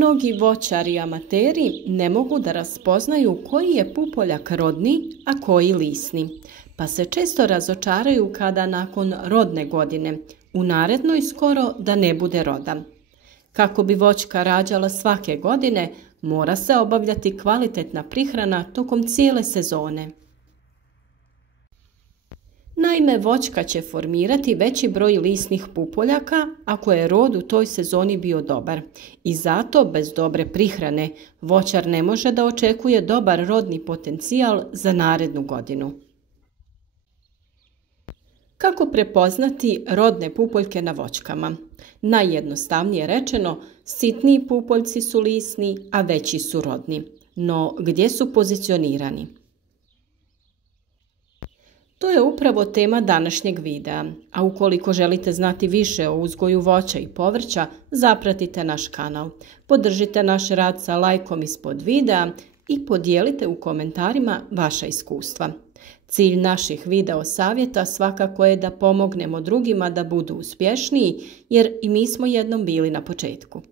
Mnogi voćari i amateri ne mogu da raspoznaju koji je pupoljak rodni, a koji lisni, pa se često razočaraju kada nakon rodne godine u narednoj skoro da ne bude roda. Kako bi voćka rađala svake godine, mora se obavljati kvalitetna prihrana tokom cijele sezone. Naime, voćka će formirati veći broj lisnih pupoljaka ako je rod u toj sezoni bio dobar i zato bez dobre prihrane voćar ne može da očekuje dobar rodni potencijal za narednu godinu. Kako prepoznati rodne pupoljke na voćkama? Najjednostavnije rečeno, sitniji pupoljci su lisni, a veći su rodni. No, gdje su pozicionirani? To je upravo tema današnjeg videa, a ukoliko želite znati više o uzgoju voća i povrća, zapratite naš kanal. Podržite naš rad sa lajkom ispod videa i podijelite u komentarima vaša iskustva. Cilj naših video savjeta svakako je da pomognemo drugima da budu uspješniji, jer i mi smo jednom bili na početku.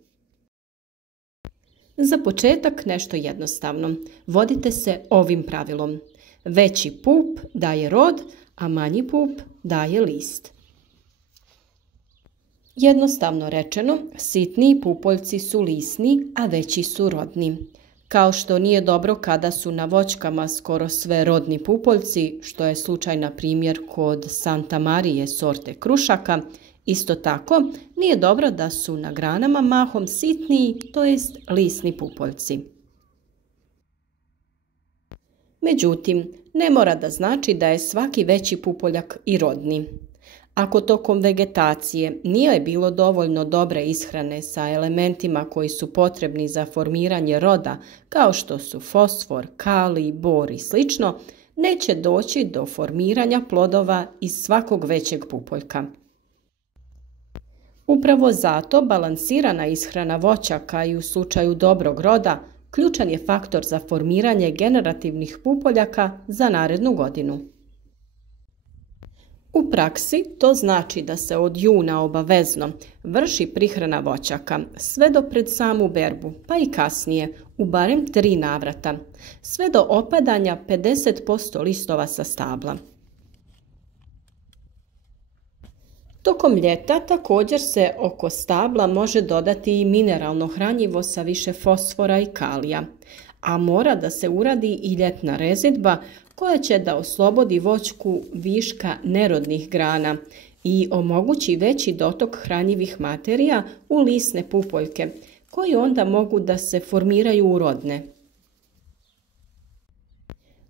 Za početak nešto jednostavno. Vodite se ovim pravilom. Veći pup daje rod, a manji pup daje list. Jednostavno rečeno, sitniji pupoljci su lisni, a veći su rodni. Kao što nije dobro kada su na voćkama skoro sve rodni pupoljci, što je slučaj na primjer kod Santa Marije sorte krušaka, isto tako nije dobro da su na granama mahom sitniji, to jest lisni pupoljci. Međutim, ne mora da znači da je svaki veći pupoljak i rodni. Ako tokom vegetacije nije bilo dovoljno dobre ishrane sa elementima koji su potrebni za formiranje roda, kao što su fosfor, kalij, bor i sl., neće doći do formiranja plodova iz svakog većeg pupoljka. Upravo zato balansirana ishrana voćaka i u slučaju dobrog roda ključan je faktor za formiranje generativnih pupoljaka za narednu godinu. U praksi to znači da se od juna obavezno vrši prihrana voćaka sve do pred samu berbu, pa i kasnije, u barem 3 navrata, sve do opadanja 50% listova sa stabla. Tokom ljeta također se oko stabla može dodati i mineralno hranjivo sa više fosfora i kalija, a mora da se uradi i ljetna rezidba koja će da oslobodi voćku viška nerodnih grana i omogući veći dotok hranjivih materija u lisne pupoljke, koji onda mogu da se formiraju u rodne.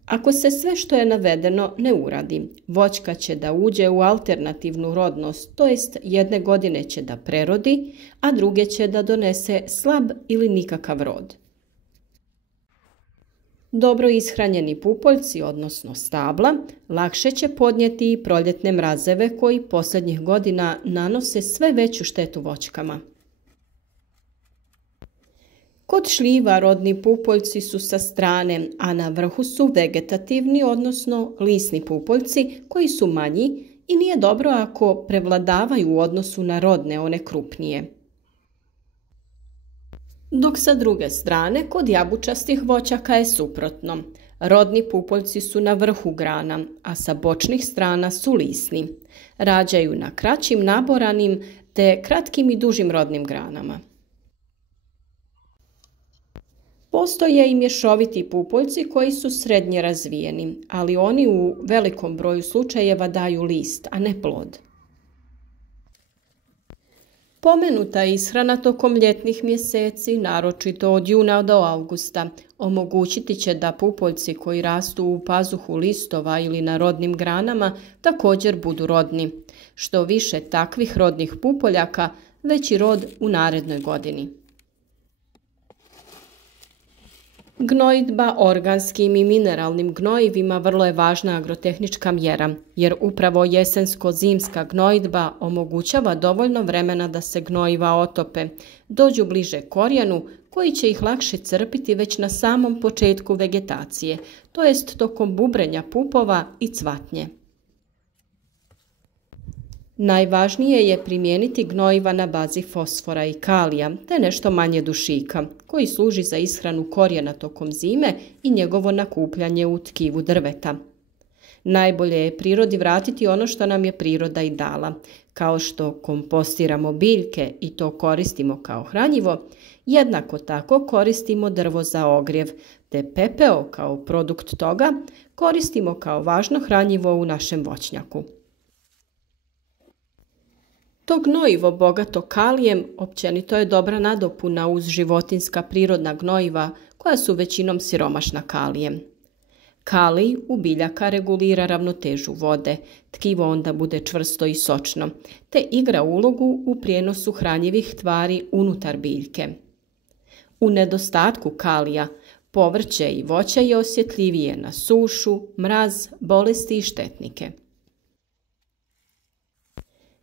Ako se sve što je navedeno ne uradi, voćka će da uđe u alternativnu rodnost, to jest jedne godine će da prerodi, a druge će da donese slab ili nikakav rod. Dobro ishranjeni pupoljci, odnosno stabla, lakše će podnijeti i proljetne mrazeve koji posljednjih godina nanose sve veću štetu voćkama. Kod šljiva rodni pupoljci su sa strane, a na vrhu su vegetativni, odnosno lisni pupoljci koji su manji i nije dobro ako prevladavaju u odnosu na rodne, one krupnije. Dok sa druge strane, kod jabučastih voćaka je suprotno. Rodni pupoljci su na vrhu grana, a sa bočnih strana su lisni. Rađaju na kraćim naboranim te kratkim i dužim rodnim granama. Postoje i mješoviti pupoljci koji su srednje razvijeni, ali oni u velikom broju slučajeva daju list, a ne plod. Pomenuta ishrana tokom ljetnih mjeseci, naročito od juna do avgusta, omogućiti će da pupoljci koji rastu u pazuhu listova ili na rodnim granama također budu rodni. Što više takvih rodnih pupoljaka, veći rod u narednoj godini. Gnojidba organskim i mineralnim gnojivima vrlo je važna agrotehnička mjera, jer upravo jesensko-zimska gnojidba omogućava dovoljno vremena da se gnojiva otope, dođu bliže korijenu koji će ih lakše crpiti već na samom početku vegetacije, to jest tokom bubrenja pupova i cvatnje. Najvažnije je primijeniti gnojiva na bazi fosfora i kalija, te nešto manje dušika, koji služi za ishranu korijena tokom zime i njegovo nakupljanje u tkivu drveta. Najbolje je prirodi vratiti ono što nam je priroda i dala, kao što kompostiramo biljke i to koristimo kao hranjivo, jednako tako koristimo drvo za ogrjev, te pepeo kao produkt toga koristimo kao važno hranjivo u našem voćnjaku. To gnojivo bogato kalijem općenito je dobra nadopuna uz životinjska prirodna gnojiva koja su većinom siromašna kalijem. Kalij u biljaka regulira ravnotežu vode, tkivo onda bude čvrsto i sočno, te igra ulogu u prijenosu hranjivih tvari unutar biljke. U nedostatku kalija, povrće i voće je osjetljivije na sušu, mraz, bolesti i štetnike.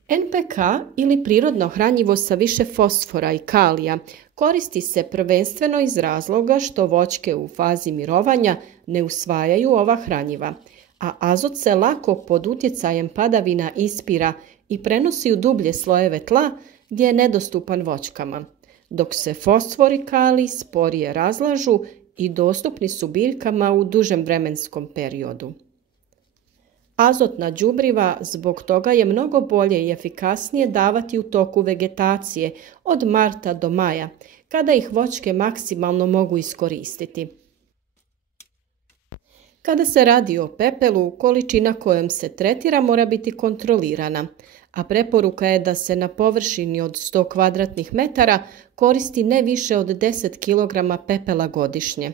NPK ili prirodno hranjivo sa više fosfora i kalija koristi se prvenstveno iz razloga što voćke u fazi mirovanja ne usvajaju ova hranjiva, a azot se lako pod utjecajem padavina ispira i prenosi u dublje slojeve tla gdje je nedostupan voćkama, dok se fosfor i kalij sporije razlažu i dostupni su biljkama u dužem vremenskom periodu. Azotna đubriva zbog toga je mnogo bolje i efikasnije davati u toku vegetacije od marta do maja, kada ih voćke maksimalno mogu iskoristiti. Kada se radi o pepelu, količina kojom se tretira mora biti kontrolirana, a preporuka je da se na površini od 100 kvadratnih metara koristi ne više od 10 kg pepela godišnje,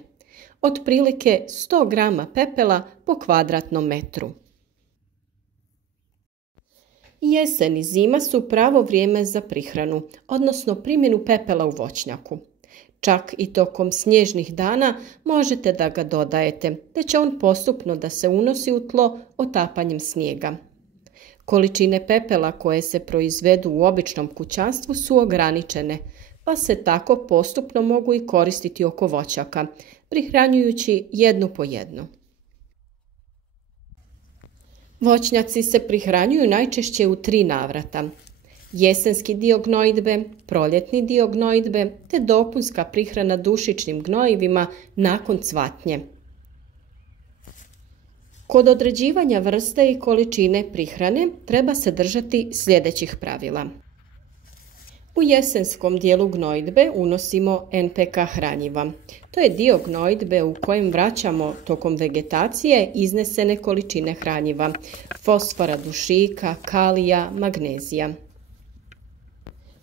otprilike 100 grama pepela po kvadratnom metru. Jesen i zima su pravo vrijeme za prihranu, odnosno primjenu pepela u voćnjaku. Čak i tokom snježnih dana možete da ga dodajete, te će on postupno da se unosi u tlo otapanjem snijega. Količine pepela koje se proizvedu u običnom kućanstvu su ograničene, pa se tako postupno mogu i koristiti oko voćaka, prihranjujući jednu po jednu. Voćnjaci se prihranjuju najčešće u 3 navrata. Jesenski dio gnojidbe, proljetni dio gnojidbe te dopunska prihrana dušičnim gnojivima nakon cvatnje. Kod određivanja vrste i količine prihrane treba se držati sljedećih pravila. U jesenskom dijelu gnojidbe unosimo NPK hranjiva. To je dio gnojidbe u kojem vraćamo tokom vegetacije iznesene količine hranjiva, fosfora, dušika, kalija, magnezija.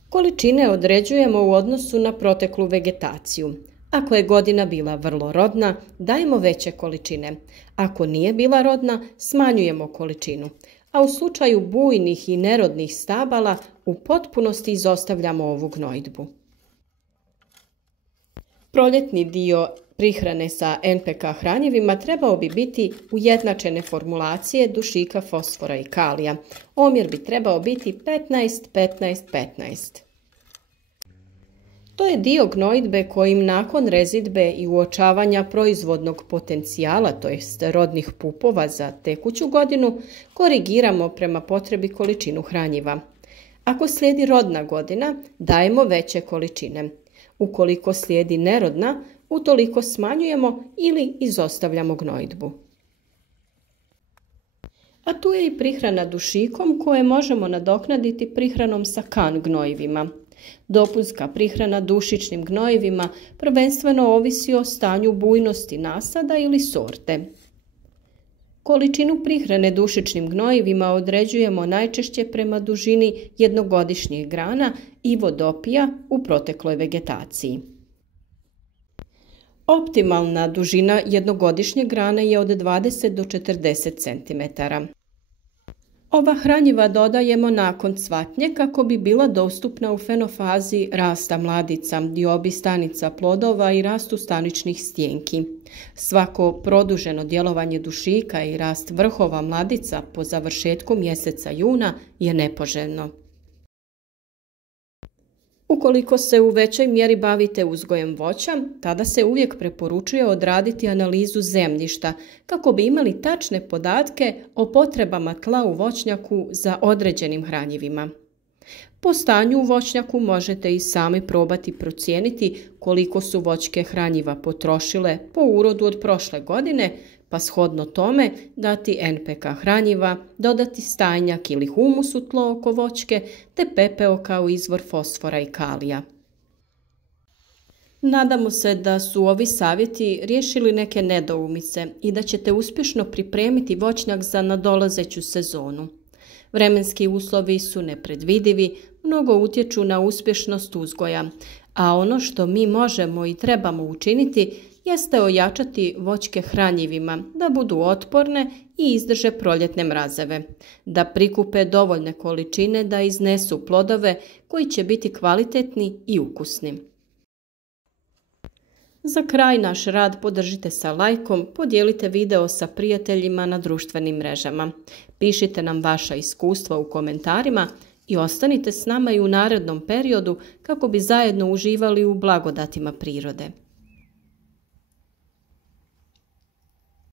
Količine određujemo u odnosu na proteklu vegetaciju. Ako je godina bila vrlo rodna, dajemo veće količine. Ako nije bila rodna, smanjujemo količinu. A u slučaju bujnih i nerodnih stabala u potpunosti izostavljamo ovu gnojidbu. Proljetni dio prihrane sa NPK hranjivima trebao bi biti ujednačene formulacije dušika, fosfora i kalija. Omjer bi trebao biti 15-15-15. To je dio gnojidbe kojim nakon rezidbe i uočavanja proizvodnog potencijala, to jest rodnih pupova za tekuću godinu, korigiramo prema potrebi količinu hranjiva. Ako slijedi rodna godina, dajemo veće količine. Ukoliko slijedi nerodna, utoliko smanjujemo ili izostavljamo gnojidbu. A tu je i prihrana dušikom koje možemo nadoknaditi prihranom sa kan gnojivima. Dopunska prihrana dušičnim gnojivima prvenstveno ovisi o stanju bujnosti nasada ili sorte. Količinu prihrane dušičnim gnojivima određujemo najčešće prema dužini jednogodišnjih grana i vodopija u protekloj vegetaciji. Optimalna dužina jednogodišnje grane je od 20 do 40 cm. Ova hranjiva dodajemo nakon cvatnje kako bi bila dostupna u fenofazi rasta mladica, diobi stanica plodova i rastu staničnih stjenki. Svako produženo djelovanje dušika i rast vrhova mladica po završetku mjeseca juna je nepoželjno. U Ukoliko se u većoj mjeri bavite uzgojem voća, tada se uvijek preporučuje odraditi analizu zemljišta kako bi imali tačne podatke o potrebama tla u voćnjaku za određenim hranjivima. Po stanju u voćnjaku možete i sami probati procijeniti koliko su voćke hranjiva potrošile po urodu od prošle godine, pa shodno tome dati NPK hranjiva, dodati stajnjak ili humus u tlo oko voćke te pepeo kao izvor fosfora i kalija. Nadamo se da su ovi savjeti riješili neke nedoumice i da ćete uspješno pripremiti voćnjak za nadolazeću sezonu. Vremenski uslovi su nepredvidivi, mnogo utječu na uspješnost uzgoja, a ono što mi možemo i trebamo učiniti jeste ojačati voćke hranjivima da budu otporne i izdrže proljetne mrazeve, da prikupe dovoljne količine da iznesu plodove koji će biti kvalitetni i ukusni. Za kraj naš rad podržite sa lajkom, podijelite video sa prijateljima na društvenim mrežama. Pišite nam vaša iskustva u komentarima i ostanite s nama i u narednom periodu kako bi zajedno uživali u blagodatima prirode.